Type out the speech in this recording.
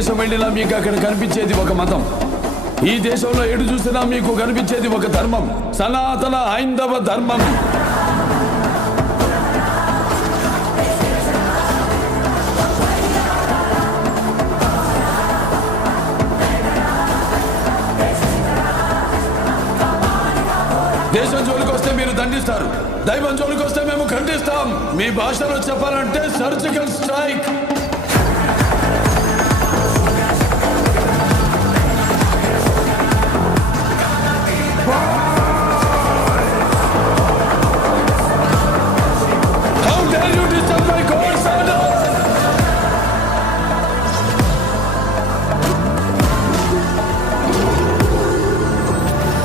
దేశం వెళ్ళినా మీకు అక్కడ కనిపించేది ఒక మతం. ఈ దేశంలో ఎటు చూసినా మీకు కనిపించేది ఒక ధర్మం, సనాతన హైందవ ధర్మం. దేశం జోలికి వస్తే మీరు దండిస్తారు, దైవం జోలికి వస్తే మేము ఖండిస్తాం. మీ భాషలో చెప్పాలంటే సర్జికల్ స్ట్రైక్.